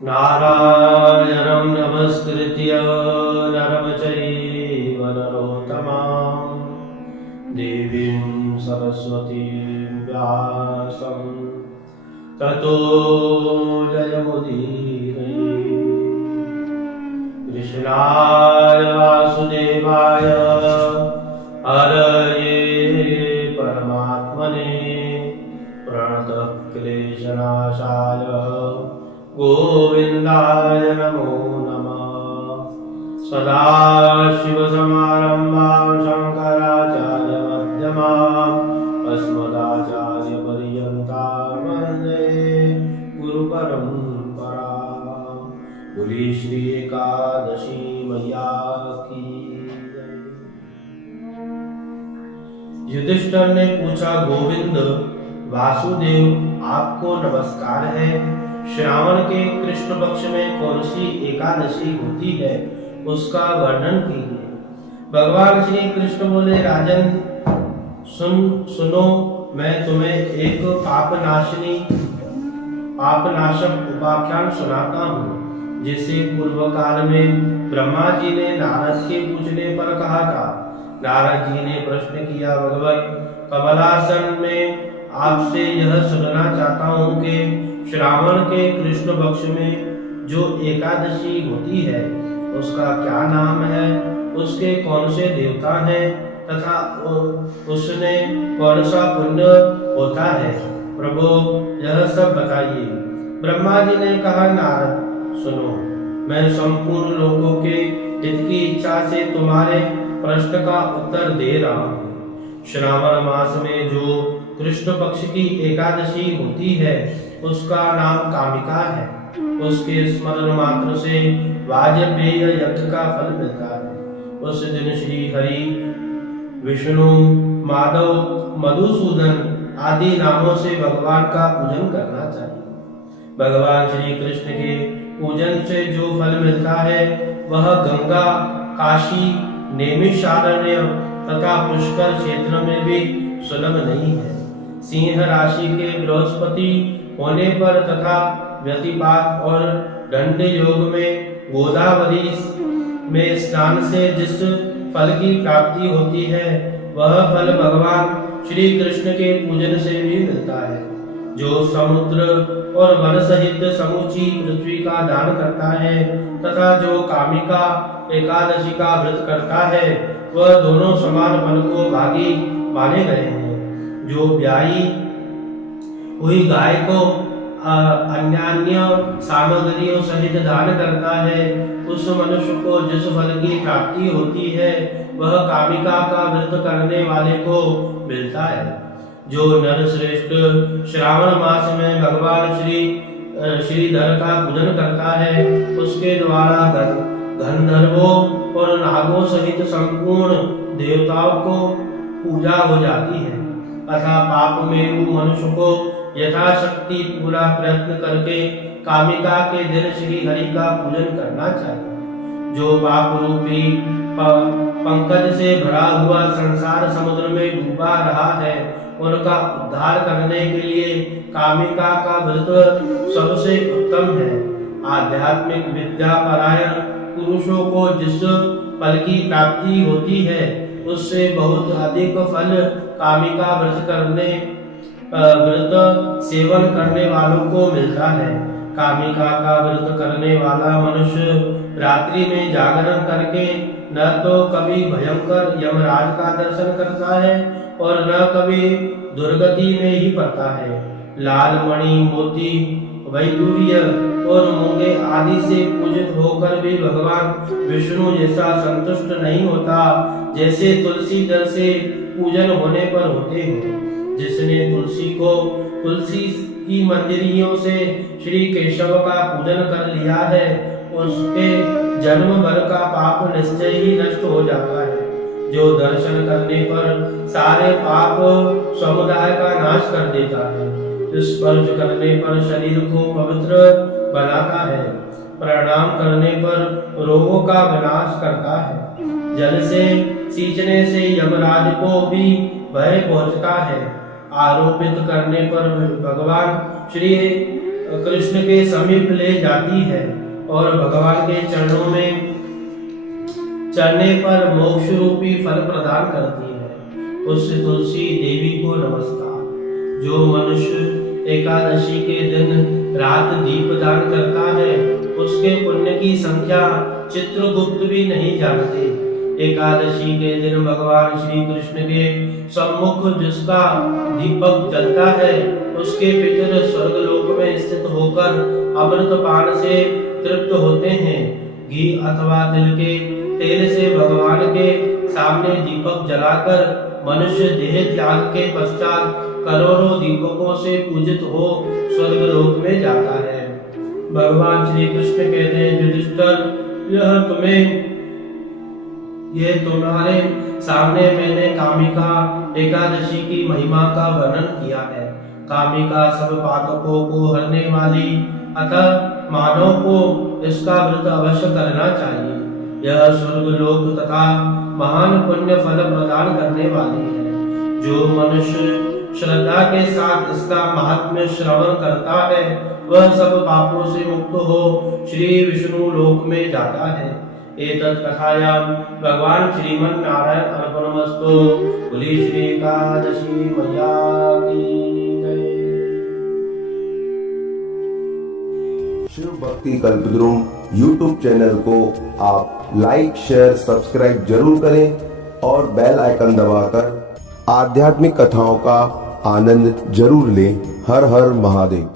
नारायणं नमस्कृत्य नरं चैव नरोत्तमं देवीं सरस्वतीं व्यासं ततो जयमुदीरये। कृष्णाय वासुदेवाय हरये परमात्मने प्रणतक्लेशनाशाय गोविन्दाय नमो नमः। सदाशिवसमारम्भां शङ्कराचार्यमध्यमाम् अस्मदाचार्यपर्यन्तां वन्दे गुरुपरम्पराम्। बोली श्री एकादशी मैया की जय। युधिष्ठिर ने पूछा, गोविंद वासुदेव आपको नमस्कार है। श्रावण के कृष्ण पक्ष में कौन सी एकादशी होती है, उसका वर्णन कीजिए। भगवान श्री कृष्ण बोले, राजन सुनो, मैं तुम्हें एक पापनाशक उपाख्यान सुनाता हूँ, जिसे पूर्व काल में ब्रह्मा जी ने नारद के पूछने पर कहा था। नारद जी ने प्रश्न किया, भगवान कमलासन में आपसे यह सुनना चाहता हूँ कि श्रावण के कृष्ण पक्ष में जो एकादशी होती है उसका क्या नाम है, उसके कौन से देवता हैं तथा उसने कौन सा पुण्य होता है। प्रभु यह सब बताइए। ब्रह्मा जी ने कहा, नारद सुनो, मैं संपूर्ण लोगों के हित की इच्छा से तुम्हारे प्रश्न का उत्तर दे रहा हूँ। श्रावण मास में जो कृष्ण पक्ष की एकादशी होती है उसका नाम कामिका है। उसके स्मरण मात्र से वाजपेय यज्ञ का फल मिलता है। उस दिन श्री हरि, विष्णु, माधव, मधुसूदन आदि नामों से भगवान का पूजन करना चाहिए। भगवान श्री कृष्ण के पूजन से जो फल मिलता है वह गंगा, काशी, नैमिषारण्य तथा पुष्कर क्षेत्र में भी सुलभ नहीं है। सिंह राशि के बृहस्पति होने पर तथा व्यतिपात और दंड योग में गोदावरी में स्नान से जिस फल की प्राप्ति होती है वह फल भगवान श्री कृष्ण के पूजन से भी मिलता है। जो समुद्र और वन सहित समूची पृथ्वी का दान करता है तथा जो कामिका एकादशी का व्रत करता है वह दोनों समान फल को भागी माने गए हैं। जो ब्याही हुई गाय को अन्य सामग्रियों सहित दान करता है उस मनुष्य को जिस फल की प्राप्ति होती है वह कामिका का व्रत करने वाले को मिलता है। जो नर श्रेष्ठ श्रावण मास में भगवान श्रीधर का पूजन करता है उसके द्वारा गंधर्वों और नागों सहित संपूर्ण देवताओं को पूजा हो जाती है। अतः पाप में मनुष्य को यथाशक्ति पूरा प्रयत्न करके कामिका के दिन श्री हरि का पूजन करना चाहिए। जो पाप रूपी पंकज से भरा हुआ संसार समुद्र में डूबा रहा है उनका उद्धार करने के लिए कामिका का व्रत सबसे उत्तम है। आध्यात्मिक विद्या परायण पुरुषों को जिस फल की प्राप्ति होती है उससे बहुत अधिक फल कामिका व्रत सेवन करने वालों को मिलता है। कामिका का व्रत करने वाला मनुष्य रात्रि में जागरण करके न तो कभी भयंकर यमराज का दर्शन करता है और न कभी दुर्गति में ही पड़ता है। लाल मणि, मोती, वैडूर्य और मूंगे आदि से पूजित होकर भी भगवान विष्णु जैसा संतुष्ट नहीं होता जैसे तुलसी दल से पूजन होने पर होते हैं। जिसने तुलसी की मंदिरियों से श्री केशव का पूजन कर लिया है उसके जन्म भर का पाप निश्चय ही नष्ट हो जाता है। जो दर्शन करने पर सारे पाप समुदाय का नाश कर देता है। स्पर्श करने पर शरीर को पवित्र बनाता है। प्रणाम करने पर रोगों का विनाश करता है। जल से सींचने से यमराज को भी भय पहुंचता है। आरोपित करने पर भगवान श्री कृष्ण के समीप ले जाती है और भगवान के चरणों में चढ़ने पर मोक्ष रूपी फल प्रदान करती है। उस तुलसी देवी को नमस्कार। जो मनुष्य एकादशी के दिन रात दीप दान करता है, उसके पुण्य की संख्या चित्रगुप्त भी नहीं जानते। एकादशी के दिन भगवान श्री कृष्ण के सम्मुख जिसका दीपक जलता है, उसके पितर स्वर्गलोक में स्थित होकर अमृत पान से तृप्त होते हैं। घी अथवा तिल के तेल से भगवान के सामने दीपक जलाकर मनुष्य देह त्याग के पश्चात करोड़ों दीपकों से पूजित हो स्वर्गलोक में जाता है। भगवान श्री कृष्ण कहते हैं, युधिष्ठिर, यह तुम्हारे सामने मैंने कामिका एकादशी की महिमा का वर्णन किया है। कामिका सब पातकों को हरने वाली, अतः मानव को इसका व्रत अवश्य करना चाहिए। यह स्वर्गलोक तथा महान पुण्य फल प्रदान करने वाली है। जो मनुष्य श्रद्धा के साथ इसका महात्म्य श्रवण करता है, वह सब पापों से मुक्त हो श्री विष्णु लोक में जाता है। एतत् कथायां भगवान श्रीमन नारायण अर्पणमस्तु। बोली श्री एकादशी मैया की जय। शिव भक्ति कल्पद्रुम यूट्यूब चैनल को आप लाइक, शेयर, सब्सक्राइब जरूर करें और बेल आइकन दबाकर आध्यात्मिक कथाओं का आनंद जरूर लें। हर हर महादेव।